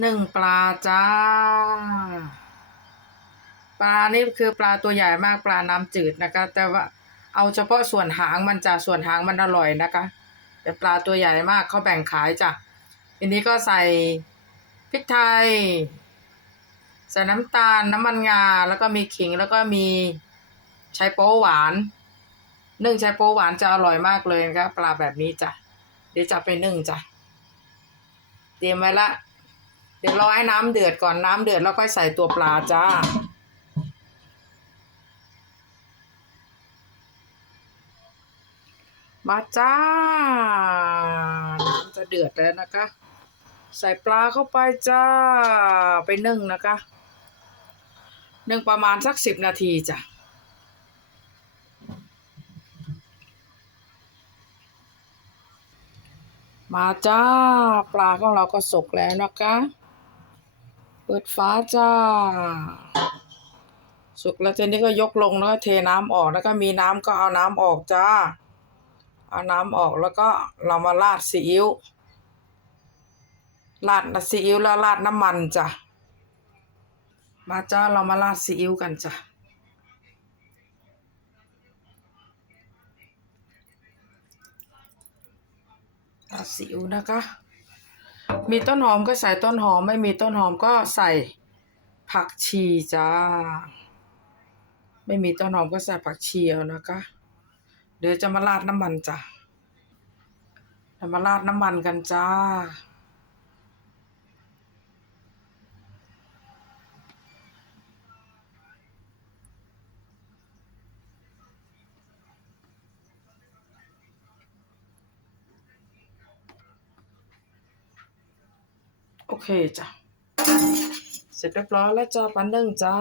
หนึ่งปลาจ้า ปลานี่คือปลาตัวใหญ่มากปลาน้ำจืดนะคะ แต่ว่าเอาเฉพาะส่วนหางมันจะส่วนหางมันอร่อยนะคะแต่ปลาตัวใหญ่มากเขาแบ่งขายจ้ะทีนี้ก็ใส่พริกไทย ใส่น้ำตาลน้ำมันงา แล้วก็มีขิงแล้วก็มีไชโป๊หวานนึ่งไชโป๊หวานจะอร่อยมากเลยนะคะปลาแบบนี้จ้ะเดี๋ยวจะไปนึ่งจ้ะเตรียมไว้ละ ดี๋ยวรอให้น้ำเดือดก่อนน้ำเดือดแล้วค่อยใส่ตัวปลาจ้า มาจ้า น้ำจะเดือดแล้วนะคะ ใส่ปลาเข้าไปจ้า ไปนึ่งนะคะ นึ่งประมาณสักสิบนาทีจ้ะมาจ้า ปลาของเราก็สุกแล้วนะคะ เปิดฟ้าจ้า สุกแล้วเทนี้ก็ยกลงแล้วก็เทน้ำออกแล้วก็มีน้ำก็เอาน้ำออกจ้า เอาน้ำออกแล้วก็เรามาราดซีอิ๊วราดซีอิ๊วแล้วราดน้ำมันจ้ะมาจ้าเรามาราดซีอิ๊วกันจ้ะราดซีอิ๊วนะคะ มีต้นหอมก็ใส่ต้นหอม ไม่มีต้นหอมก็ใส่ผักชีจ้า ไม่มีต้นหอมก็ใส่ผักชีเอานะคะ เดี๋ยวจะมาราดน้ำมันจ้ะจะมาราดน้ำมันกันจ้า โอเคจ้ะ เสร็จเรียบร้อยแล้วจ้าปันนึ่งจ้า